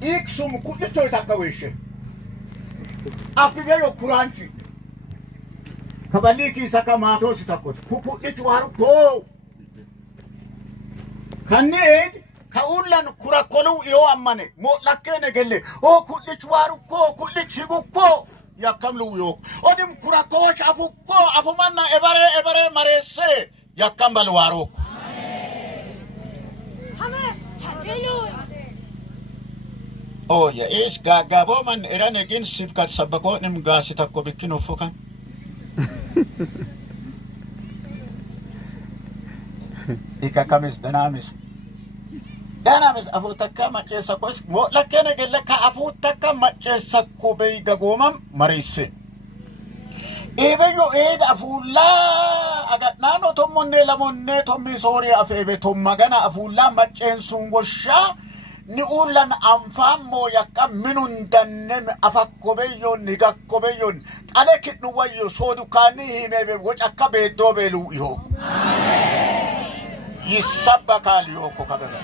iksum kudlicho takaweshe afibeyo kuranchi kabaliki saka mato sitakot kudlicho waruko kanne kaulan kurakolu iyo amane mo lakkene gelle o kudlicho waruko kudlicho gukko yakamlu yo odim kurakosh afukko afumanna ebare marese yakambal waro amen hallelujah oh ya is gagabo man erane gin sibkat sabako nim gasita ko bikino fokan ikakamis danamis afutaka machesa kos mo lakene gelle ka afutaka machesa ko be gagomam marise ebeyo afulla aga nano tomonne lamonne tommi sori afebe tommagana afulla machen sungosha ni ulan amfammo yakka minun dannem afakkobeyo nigakkobeyo ale kitnu wayo sodukani himebe wocakka beddo belu yo amen yisabakali yo ko kabaga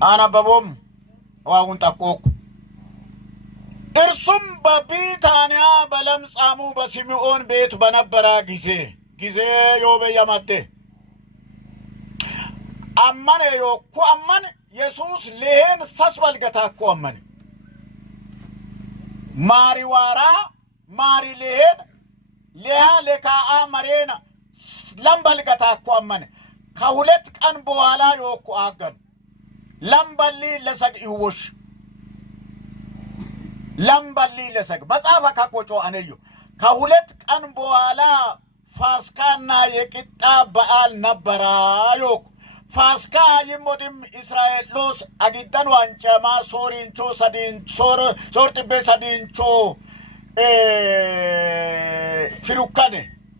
ana babom wagun takok እርሱም በቢታንያ በለምጻሙ በሲምዖን ቤት በነበረ ጊዜ ዮቤያማቴ አመነ ዮኩ አመን ኢየሱስ ለሄን ሰስበልገታ እኮ አመን ማሪዋራ ማሪ ለሄን ለያ ለካአ መሬና ለምበልገታ እኮ አመን ከሁለት ቀን በኋላ ዮኩ አገን ለምበሊ ለሰግ ይወሽ ለምበሊ ለሰግ መጻፈ ካቆጮ አነዩ ከሁለት ቀን በኋላ ፋስካና የቂጣ በዓል ነበረ ዮክ ፋስካ ይሞድም እስራኤሎስ አጊዳን ዋንጫማ ሶሪንቾ ሰዲን ሶርጥቤ ሰዲንቾ ፊሩካኔ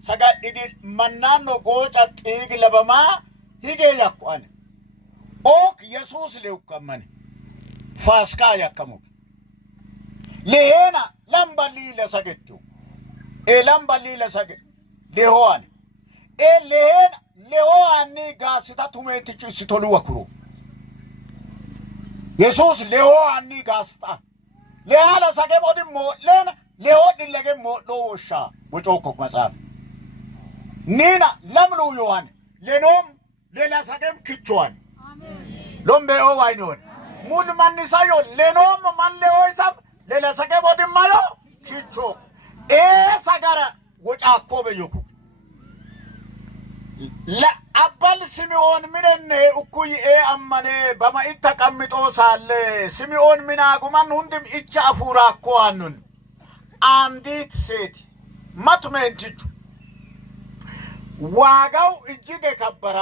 ሰጋዲዲ መናኖ ጎጫ ጢግ ለበማ ሂጌ ያቋን ኦክ ኢየሱስ ሌውከመን ፋስካ ያከሙ لهنا لمبلي لسجدتو لمبلي لسجد لهوان لهنا لهواني غاستا توميتيچو ستولو وكرو يسوس لهواني غاستا لهالا سجد ودي مولن لهود لگه مولو وشا وچوكو مصاب نينا لملو يوان لنوم لنا سجد كيچوان لومبه او واينون مون من نسايو لنوم من لهويساب ሌላ ሰገቦት ማሎ ኪቾ ሰጋራ ወጫኮ በየኩ ለአባል ሲሚዮን ምንነ እኩይ አመነ በማይት ተቀምጦ ሳለ ሲሚዮን ምናጉማን ሁንድም እቻ አፉራኮ አንኑን አንዲት ሴት ማትመንቲቹ ዋጋው እጅግ የከበረ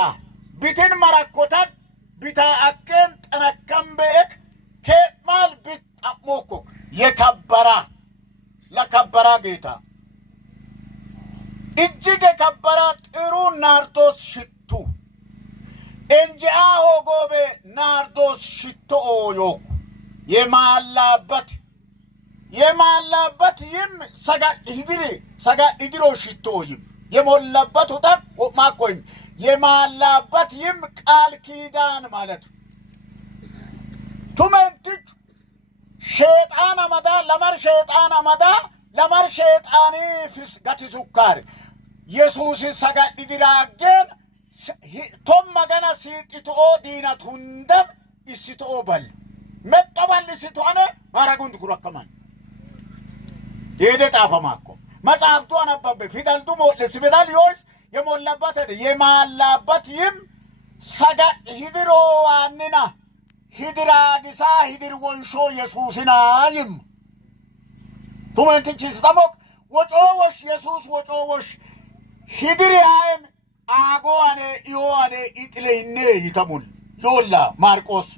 ቢትን መራኮታት ቢታ አከን ጠነከም በእክ ከማል ቢጣሞኮ የከበራ ለከበራ ጌታ እጅግ የከበራ ጥሩ ናርዶስ ሽቱ እንጂአ ሆጎቤ ናርዶስ ሽቶ ዮ የማላበት ይም ሰጋ ይድሮ ሽቶ ይም የሞላበት ወጣ ማቆይም የማላበት ይም ቃል ኪዳን ማለት ቱመንትች ሸይጣን አመዳ ለመር ሸይጣኒ ፍስ ጋቲ ሱካር ኢየሱስ ሰጋድ ዲራገን ቶም መገና ሲጥቶ ዲናት ሁንደም ይስቶ በል መቀበል ሲቶነ ማራጉን ኩራከማን የደጣፈማኮ መጽሐፍቱ አነበበ ፊደልቱ ሞልስ ቢዳል ዮስ የሞላበት የማላበት ይም ሰጋድ ሂድሮ ዋንና ሂድራ ጊሳ ሂድር ወንሾ ኢየሱስና ይም ቱመንቲች ስተሞክ ወጮወሽ ኢየሱስ ወጮወሽ ሂድር ያም አጎአኔ ኢዮአኔ ኢጥሌይኔ ይተሙል ዮላ ማርቆስ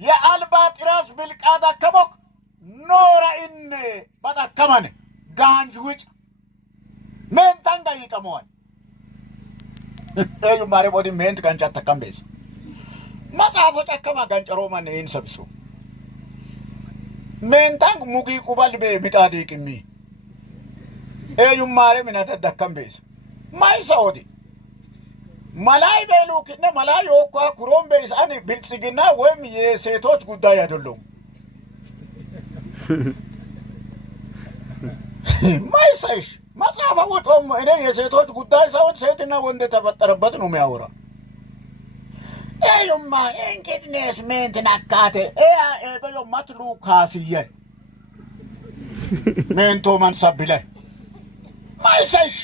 የአልባጥራስ ብልቃድ አከቦክ ኖራ ኢነ ባታከማን ጋንጅ ውጭ ምን ታንጋ ይቀመዋል እዩ ማሬ ቦዲ ሜንት ጋንጫ ተከምቤስ መጽሐፎች አከማ ጋንጨሮ ማን ይን ሰብሱ ሜንታንግ ሙጊ ቁባል በሚጣዲ ቅሚ እዩ ማሬ ምን ተደከምቤስ ማይሳውዲ መላይ በሉክና መላይ ወቋ ኩሮም በይሳን ብልጽግና ወይም የሴቶች ጉዳይ አይደለም ማይሰሽ መጽሐፈ ወጦም እኔ የሴቶች ጉዳይ ሳይሆን ሴትና ወንድ ተፈጠረበት ነው የሚያወራ ኤዩማ እንግዲህ ሜንትናካቴ በዮ ማትሉ ካስየ ሜንቶ መንሰብለ ማይሰሽ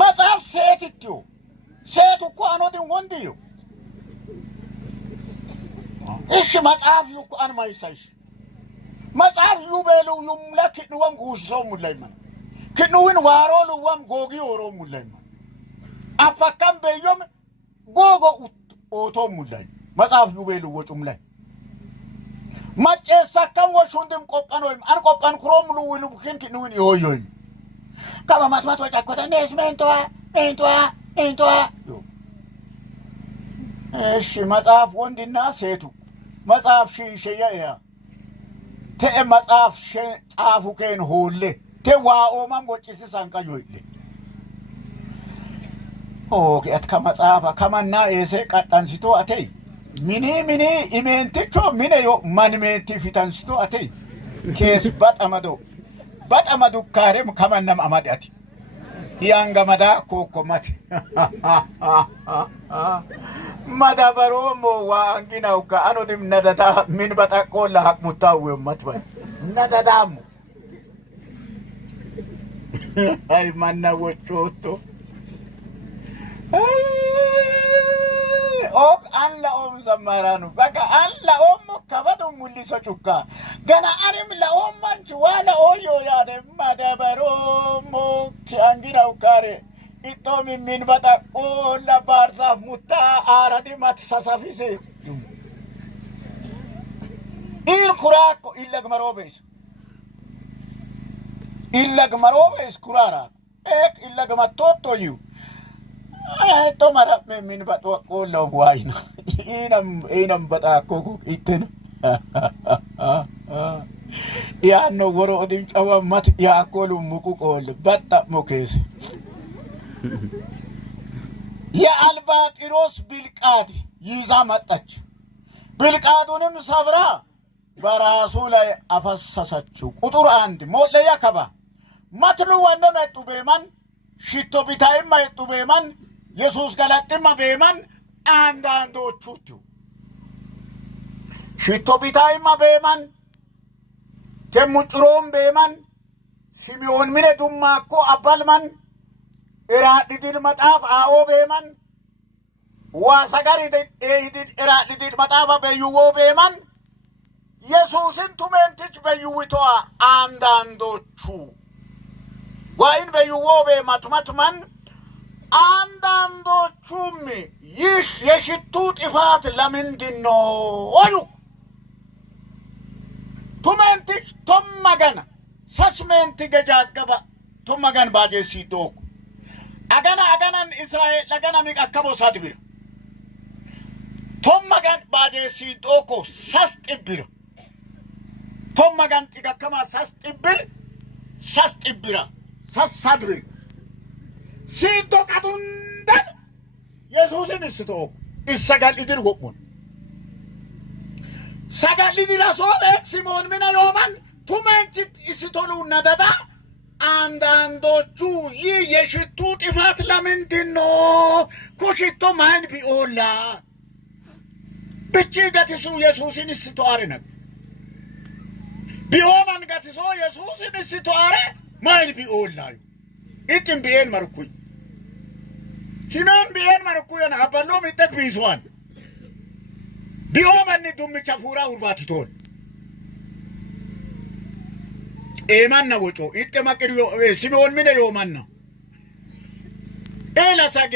መጽሐፍ ሴትቱ ሴት እኮ አኖድን ወንድዩ እሺ መጽሐፍ እኮ አን ማይሰሽ መጽሐፍ ዩቤሉ ዩምለክ ንወም ጉሶ ሙላይማን ክንውን ዋሮሉ ወም ጎጊ ኦሮ ሙላይማን አፈካም በዮም ጎጎ ኦቶ ሙላይ መጽሐፍ ዩቤሉ ወጩም ላይ ማጨሳካም ወሹንድም ቆጳን ወይም አን ቆጳን ክሮም ሉውሉ ክንውን ይሆዮይ ከማ ማትማት ወጫኮተ ኔስሜንቷ እሺ መጽሐፍ ወንድና ሴቱ መጽሐፍ ሽሸያ ተ መጽሐፍ ጻፉ ከን ሆለ ተዋኦማም ወጭስ ሳንቀዮይለ ኦኬ አትካ መጽሐፍ ከማና ኤሴ ቀጣንሲቶ አተይ ሚኒ ኢሜንትቾ ሚኔ ዮ ማንሜንቲ ፊታንሲቶ አተይ ኬስ በጣመዶ ካሬም ከማናም አማዳቲ ያንጋማዳ ኮኮማት ማዳበሮ ዋንጊናው ካአኖድም ነዳዳ ምን በጣቆላ ሐቅሙታው ወመትበ ነዳዳሙ አይ ማናወጮቶ ኦክ አንላኦም ዘማራኑ በቃ አንላኦም ከበዱ ሙሊሶ ጩካ ገና አንም ለኦማንች ዋላ ኦዮ ያደ ማዳበሮ አንጊናው ካሬ ኢቶም ምን በጣቆላ ባርዛፍ ሙታ አራዲ ማትሳሳፊሴ ኢር ኩራኮ ኢለግመሮቤስ ኩራራ ኤክ ኢለግመቶቶዩ to marap min batwa ko laway na inam bata ko iten ya no woro odim chawa mat ya ko lumuku ko batta mokes ya albaqiros bilqad ይዛ መጣች bilqaduንም ሰብራ በራሱ ላይ አፈሰሰችው ቁጥር 1 ሞለያ ከባ ማትሉ ወነ መጡ በማን ሽቶ ቢታይም ማይጡ በማን ኢየሱስ ገላጥማ በማን አንዳንዶቹ ሽቶ ቢታይማ በማን ተሙጭሮም በማን ሲሚዮን ምን ዱማኮ አባልማን ኢራዲድል መጣፍ አዎ በማን ዋሰጋሪ ደኢድል ኢራዲድል መጣፍ በዩዎ በማን ኢየሱስን ቱሜንትች በዩዊቷ አንዳንዶቹ ዋይን በዩዎ በማትማትማን አንዳንዶቹም ይህ የሽቱ ጥፋት ለምንድን ነው አሉ ቱሜንትች ቶመገና ሰስሜንት ገጃገባ ቶመገን ባጀሲቶ አገናን እስራኤል ለገና ሚቀከቦ ሳድብር ቶመገን ባጀሲቶኮ ሳስጥብር ቶመገን ጥገከማ ሳስጥብራ ሳሳድብር ሲቶ ቀዱንደ ኢየሱስን እስቶ ኢሰጋልድር ወቁን ሰጋልድር አሶበ ሲሞን ምን yoman ቱመንችት እስቶሉ ነደዳ አንዳንዶቹ ይህ የሽቱ ጥፋት ለምንድን ነው ኩሽቶ ማን ቢኦላ ብቻ ገትሱ ኢየሱስን እስቶ አረነ ቢኦማን ገትሶ ኢየሱስን እስቶ አረ ማን ቢኦላ ኢጥም ቢኤን መርኩይ ሲኖን ቢኤን መርኩይ ና አባሎ ሚጠቅ ቢሷን ቢኦማን ዱም ቻፉራ ውርባትቶል ኤማና ወጮ ኢጥማቅሪ ሲኖን ምን yomanና ኤላሳጌ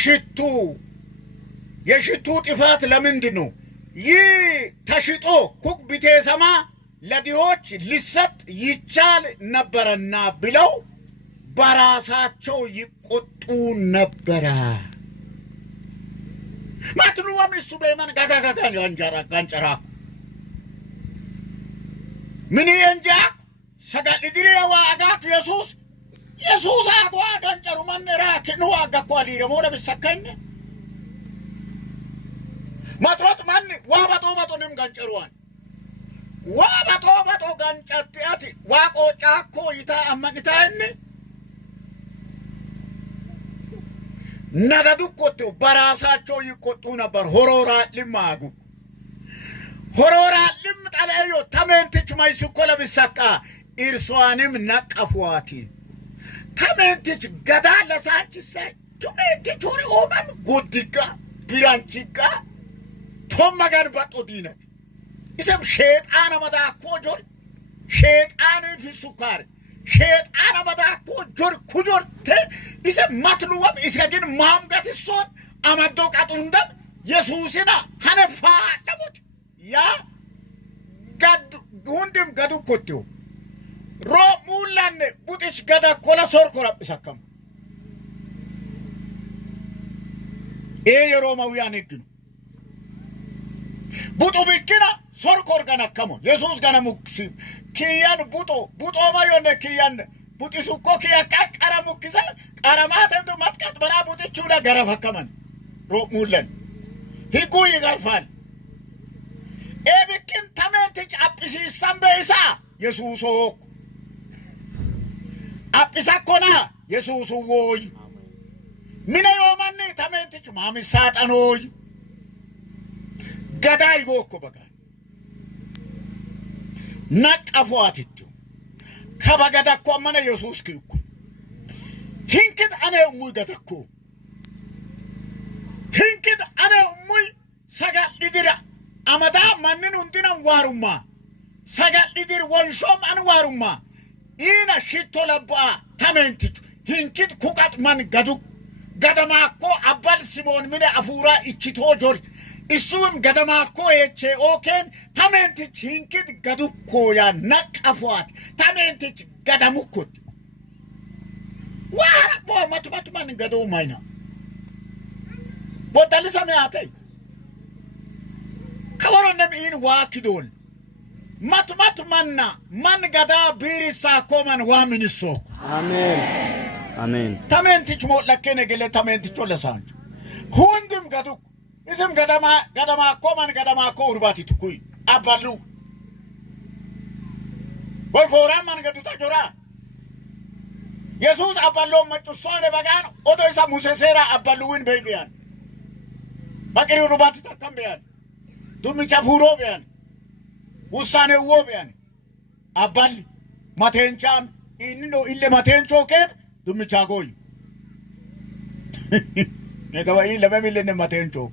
ሽቱ የሽቱ ጥፋት ለምንድን ነው ይህ ተሽጦ ኩክ ቢቴሰማ ለዲዎች ሊሰጥ ይቻል ነበርና ብለው በራሳቸው ይቆጡ ነበር ማትሉዋም እሱ በማን ጋጋጋጋ ጋንጨራ ምን እንጃ سقال دري واقات يسوس أقوى كنجر من راكن واقع قالي رمونا بالسكن ما تروت من وابطو نم كنجروان وابطو كنجتياتي واقو جاكو يتا أمن يتايني نغدو كتو براساتشو يكتو نبر هرورات لماغو هرورات لمت عليو تمنتج ما يسوكولا بالسكا إرسوانم نقفواتي تمنتج غدا لسانچي ساي تمنتج هوري اومم غوديكا بيرانچيكا تومغان باتو دينت اسم شيطان مداكو جور شيطان في سكر شيطان مداكو جور كجور اسم مطلوب اسكن مامغت الصوت امدو قطوندم يسوسنا هنفا نموت يا قد غوندم غدو كوتو رو مولان بوتش غدا كولا سور كورب سكم روماويان يغنو بوتو بكنا سور كورغانا كمو يسوس غانا مكسي كيان بوتو ما يون كيان بوتي سوكو كيا قرا مكسا قراماتم دو ماتكات برا بوتي چودا غرف كمان رو مولان هيغو يغرفال بكن تمنتج أبسي سامبيسا يسوسو أبسا كونا يسوسو ووي من يوماني تمنتج مامي ساتانوي غداي غوكو بغان نك أفواتيتو كبا غداكو من يسوس كيوكو هنكد أنا أمي غداكو هنكد أنا أمي ساقا لدرا أمدا منن undina waruma sagal lidir wonshom an waruma ina shitolaba tamenti hinkit kukat man gadama ko abal simon mine afura ichito jor isum gadama ko eche oken tamenti hinkit gadukko ya nakafat tamenti gadamukut wara bo matu man gadu mayna bodalisa me atay كورنم إن واكدون مات منا من غدا بيرسا كومن وامن السوق آمين تمن تجمع لكن قلة تمن تجول لسانج هوندم غدوك اسم غدما كومن غدما كورباتي تكوي أبلو وي فورا من غدو تجورا يسوس أبلو مجلسون بغان أدو إسا موسيسيرا أبلوين بيبيان بكري رباتي تكم بيان دومي چافورو بيان وسانه وو بيان ابال ماتنچام انو إلي ماتنچو كير دومي چاغوي نكوا إلي مميلن ماتنچو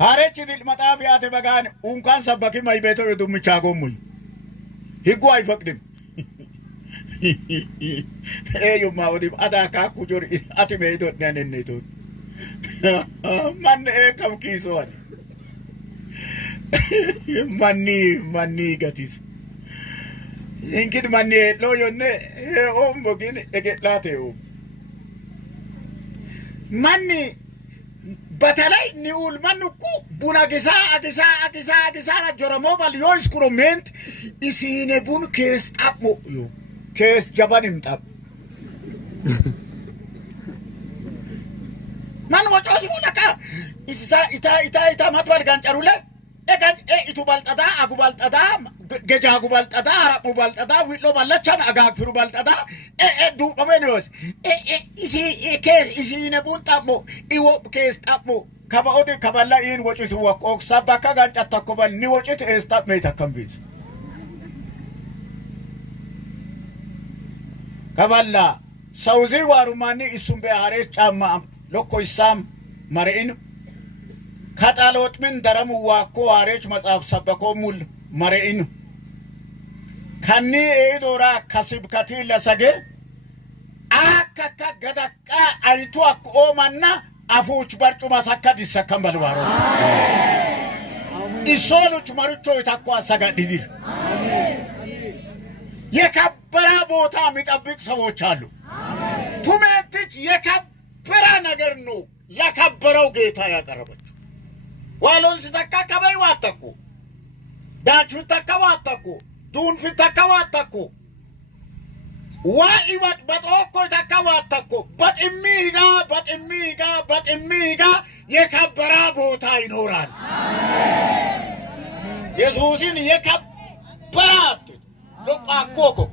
هارچ دل متافيات بغان اونكان سبكي ماي بيتو دومي چاغو موي هيغو اي فقدم ايو ماودي ادا كا كوجور اتي ميدو ناننيتو من كم كيسوان manni gatis inkid manni lo yonne bogin egetlate manni batalay niul manuku buna gisa na joromo bal yo iskuroment isine bun kes tapmo yo kes jabanim tap man wachos bunaka ita matwal gancharule egan itu baltada agu baltada geja agu baltada harapu baltada wilo balachan agag furu baltada du pamenos isi ne buntamo iwo kes tapmo kaba ode kaballa in wochitu wakok sabaka gancha takobal ni wochit estap meta kambis kaballa sauzi warumani isumbe hare chama loko isam marein كاتالوت من درمو واكو عارج مصاف سبكو مول مرئين كني ايدورا كسب كتي لسجي اكاكا غداكا ايتو اكو منا افوچ برچو مسكا ديسكم بالوارو يسولوچ مرچو يتاكو اسغا ديدير የከበረ ቦታ የሚጠብቅ ሰዎች አሉ ቱሜንቲች የከበረ ነገር ነው ለከበረው ጌታ ያቀረበች ዋሎን ሲተካ ከበይ ዋተኩ ዳቹ ተከዋተኩ دون في تكواتكو وإيوات بطوكو تكواتكو بات إميغا يكبرا بوتاي نوران يسوسين يكبرات لقاكوكو